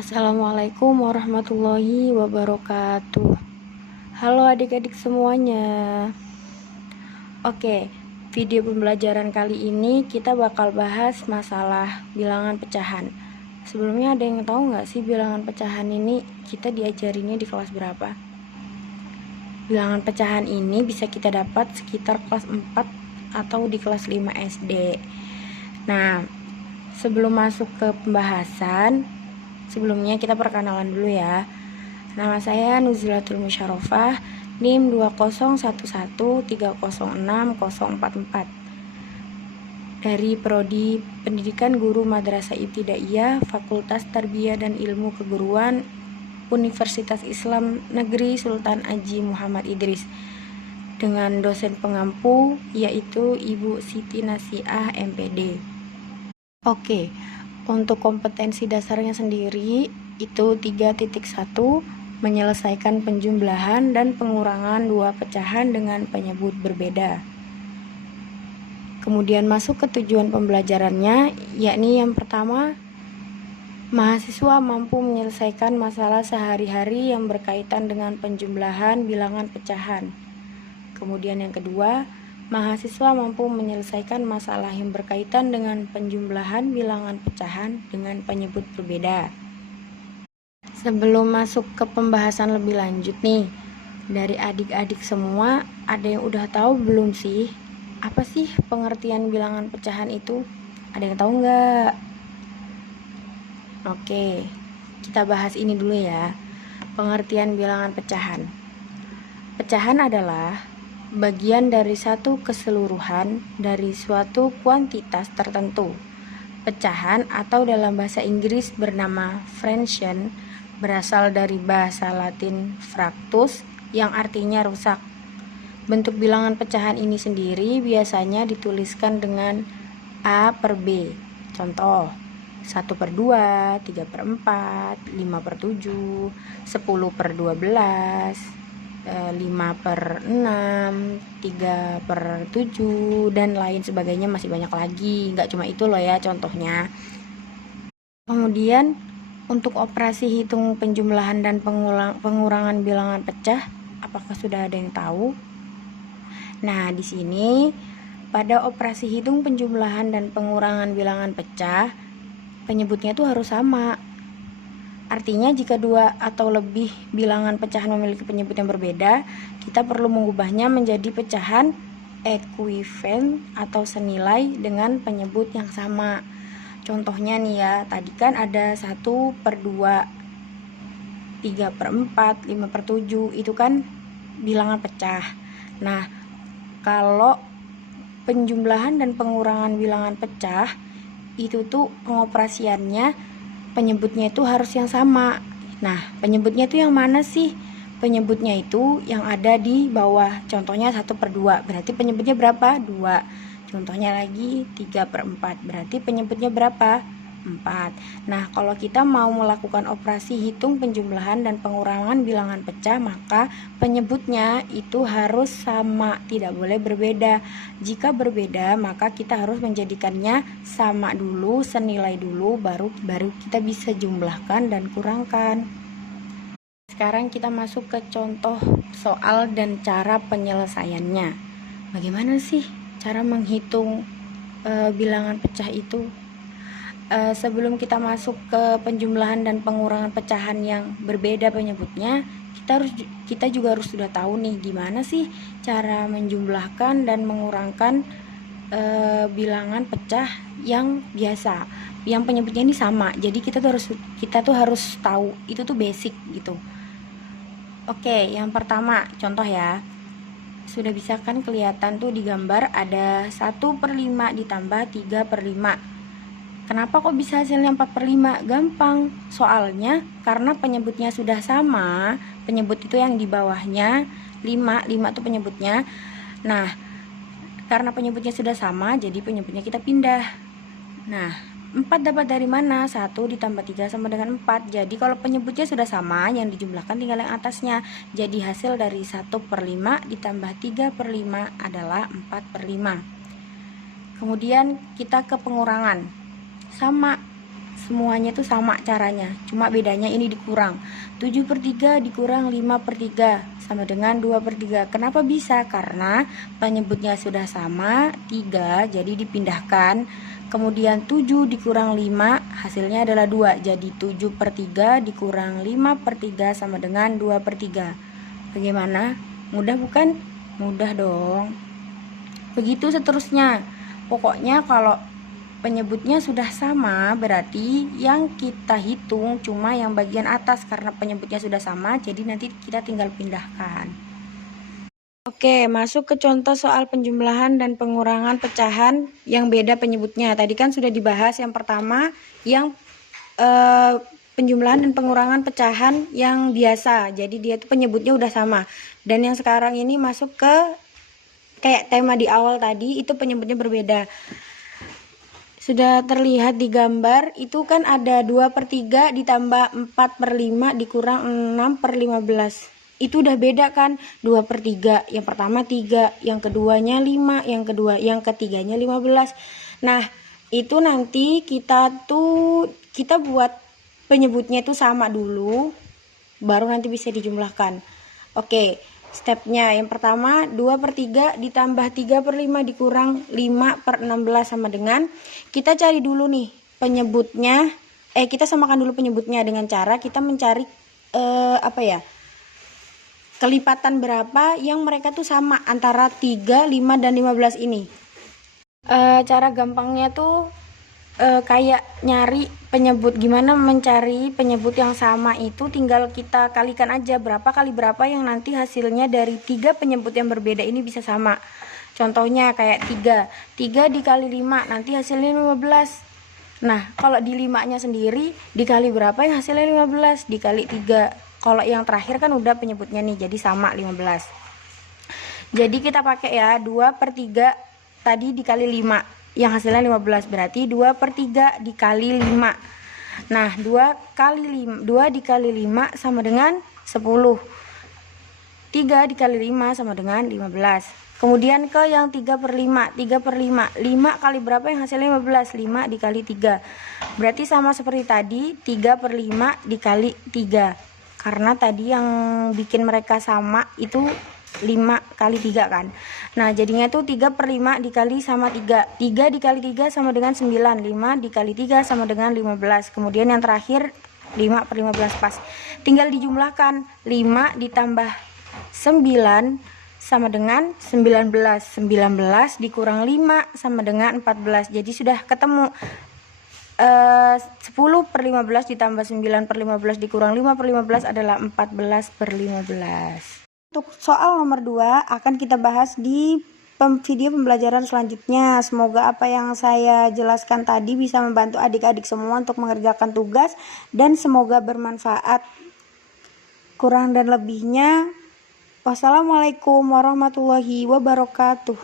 Assalamualaikum warahmatullahi wabarakatuh. Halo adik-adik semuanya. Oke, video pembelajaran kali ini kita bakal bahas masalah bilangan pecahan. Sebelumnya ada yang tahu nggak sih bilangan pecahan ini kita diajarinnya di kelas berapa? Bilangan pecahan ini bisa kita dapat sekitar kelas 4 atau di kelas 5 SD. Nah, sebelum masuk ke pembahasan, sebelumnya kita perkenalan dulu ya. Nama saya Nuzilatul Musyarofah, NIM 20113060044 dari Prodi Pendidikan Guru Madrasah Ibtidaiyah Fakultas Tarbiyah dan Ilmu Keguruan Universitas Islam Negeri Sultan Haji Muhammad Idris, dengan dosen pengampu yaitu Ibu Siti Nasiah MPD. Oke, untuk kompetensi dasarnya sendiri itu 3.1, menyelesaikan penjumlahan dan pengurangan dua pecahan dengan penyebut berbeda. Kemudian masuk ke tujuan pembelajarannya, yakni yang pertama, mahasiswa mampu menyelesaikan masalah sehari-hari yang berkaitan dengan penjumlahan bilangan pecahan. Kemudian yang kedua, mahasiswa mampu menyelesaikan masalah yang berkaitan dengan penjumlahan bilangan pecahan dengan penyebut berbeda. Sebelum masuk ke pembahasan lebih lanjut nih, dari adik-adik semua ada yang udah tahu belum sih? Apa sih pengertian bilangan pecahan itu? Ada yang tahu nggak? Oke, kita bahas ini dulu ya. Pengertian bilangan pecahan. Pecahan adalah bagian dari satu keseluruhan dari suatu kuantitas tertentu. Pecahan atau dalam bahasa Inggris bernama fraction berasal dari bahasa Latin fractus yang artinya rusak. Bentuk bilangan pecahan ini sendiri biasanya dituliskan dengan A per B. Contoh, 1/2, 3/4, 5/7, 10/12, 5/6, 3/7, dan lain sebagainya, masih banyak lagi. Nggak cuma itu loh ya contohnya. Kemudian untuk operasi hitung penjumlahan dan pengurangan bilangan pecah, apakah sudah ada yang tahu? Nah, di sini pada operasi hitung penjumlahan dan pengurangan bilangan pecah, penyebutnya itu harus sama. Artinya jika dua atau lebih bilangan pecahan memiliki penyebut yang berbeda, kita perlu mengubahnya menjadi pecahan ekuivalen atau senilai dengan penyebut yang sama. Contohnya nih ya, tadi kan ada 1/2, 3/4, 5/7, itu kan bilangan pecah. Nah, kalau penjumlahan dan pengurangan bilangan pecah, itu tuh pengoperasiannya penyebutnya itu harus yang sama. Nah, penyebutnya itu yang mana sih? Penyebutnya itu yang ada di bawah. Contohnya 1/2, berarti penyebutnya berapa? 2. Contohnya lagi 3/4, berarti penyebutnya berapa? 4. Nah, kalau kita mau melakukan operasi hitung penjumlahan dan pengurangan bilangan pecah, maka penyebutnya itu harus sama, tidak boleh berbeda. Jika berbeda, maka kita harus menjadikannya sama dulu, senilai dulu, baru kita bisa jumlahkan dan kurangkan. Sekarang kita masuk ke contoh soal dan cara penyelesaiannya. Bagaimana sih cara menghitung bilangan pecah itu? Sebelum kita masuk ke penjumlahan dan pengurangan pecahan yang berbeda penyebutnya, kita juga harus sudah tahu nih gimana sih cara menjumlahkan dan mengurangkan bilangan pecah yang biasa, yang penyebutnya ini sama. Jadi kita tuh harus tahu, itu tuh basic gitu. Oke, yang pertama contoh ya. Sudah bisa kan kelihatan tuh di gambar ada 1/5 ditambah 3/5. Kenapa kok bisa hasilnya 4/5? Gampang, soalnya karena penyebutnya sudah sama. Penyebut itu yang di bawahnya 5 itu penyebutnya. Nah, karena penyebutnya sudah sama, jadi penyebutnya kita pindah. Nah, 4 dapat dari mana? 1 ditambah 3 sama dengan 4. Jadi kalau penyebutnya sudah sama, yang dijumlahkan tinggal yang atasnya. Jadi hasil dari 1/5 ditambah 3/5 adalah 4/5. Kemudian kita ke pengurangan. Sama, semuanya tuh sama caranya, cuma bedanya ini dikurang. 7/3 dikurang 5/3 sama dengan 2/3. Kenapa bisa? Karena penyebutnya sudah sama, 3, jadi dipindahkan. Kemudian 7 dikurang 5 hasilnya adalah 2, jadi 7/3 dikurang 5/3 sama dengan 2/3. Bagaimana? Mudah bukan? Mudah dong. Begitu seterusnya. Pokoknya kalau penyebutnya sudah sama, berarti yang kita hitung cuma yang bagian atas karena penyebutnya sudah sama, jadi nanti kita tinggal pindahkan. Oke, masuk ke contoh soal penjumlahan dan pengurangan pecahan yang beda penyebutnya. Tadi kan sudah dibahas yang pertama, yang penjumlahan dan pengurangan pecahan yang biasa. Jadi dia tuh penyebutnya udah sama. Dan yang sekarang ini masuk ke kayak tema di awal tadi, itu penyebutnya berbeda. Sudah terlihat di gambar, itu kan ada 2/3 ditambah 4/5 dikurang 6/15. Itu udah beda kan, 2/3. Yang pertama 3, yang keduanya 5, yang ketiganya 15. Nah, itu nanti kita buat penyebutnya itu sama dulu, baru nanti bisa dijumlahkan. Oke. Stepnya yang pertama 2/3 ditambah 3/5 dikurang 5/16 sama dengan, kita cari dulu nih penyebutnya, kita samakan dulu penyebutnya dengan cara kita mencari kelipatan berapa yang mereka tuh sama antara 3, 5, dan 15 ini. Cara gampangnya tuh kayak nyari penyebut, gimana mencari penyebut yang sama itu tinggal kita kalikan aja berapa kali berapa yang nanti hasilnya dari 3 penyebut yang berbeda ini bisa sama. Contohnya kayak 3 dikali 5 nanti hasilnya 15. Nah, kalau di 5-nya sendiri dikali berapa yang hasilnya 15? Dikali 3. Kalau yang terakhir kan udah penyebutnya nih, jadi sama 15. Jadi kita pakai ya 2/3 tadi dikali 5 yang hasilnya 15, berarti 2/3 dikali 5. Nah, 2 dikali 5 sama dengan 10. 3 dikali 5 sama dengan 15. Kemudian ke yang 3/5. 5 kali berapa yang hasilnya 15? 5 dikali 3. Berarti sama seperti tadi, 3/5 dikali 3. Karena tadi yang bikin mereka sama itu 5 kali 3 kan. Nah, jadinya tuh 3/5 dikali sama 3. 3 dikali 3 sama dengan 9. 5 dikali 3 sama dengan 15. Kemudian yang terakhir 5/15 pas. Tinggal dijumlahkan. 5 ditambah 9 sama dengan 19. 19 dikurang 5 sama dengan 14. Jadi sudah ketemu 10/15 ditambah 9/15 dikurang 5/15 adalah 14/15. Untuk soal nomor 2 akan kita bahas di video pembelajaran selanjutnya. Semoga apa yang saya jelaskan tadi bisa membantu adik-adik semua untuk mengerjakan tugas dan semoga bermanfaat. Kurang dan lebihnya, wassalamualaikum warahmatullahi wabarakatuh.